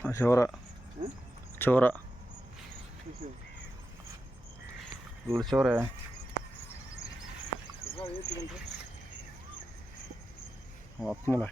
ആ, ചോറ. ചോറ. ഉള്ളിച്ചോറ അപ്പമല്ലേ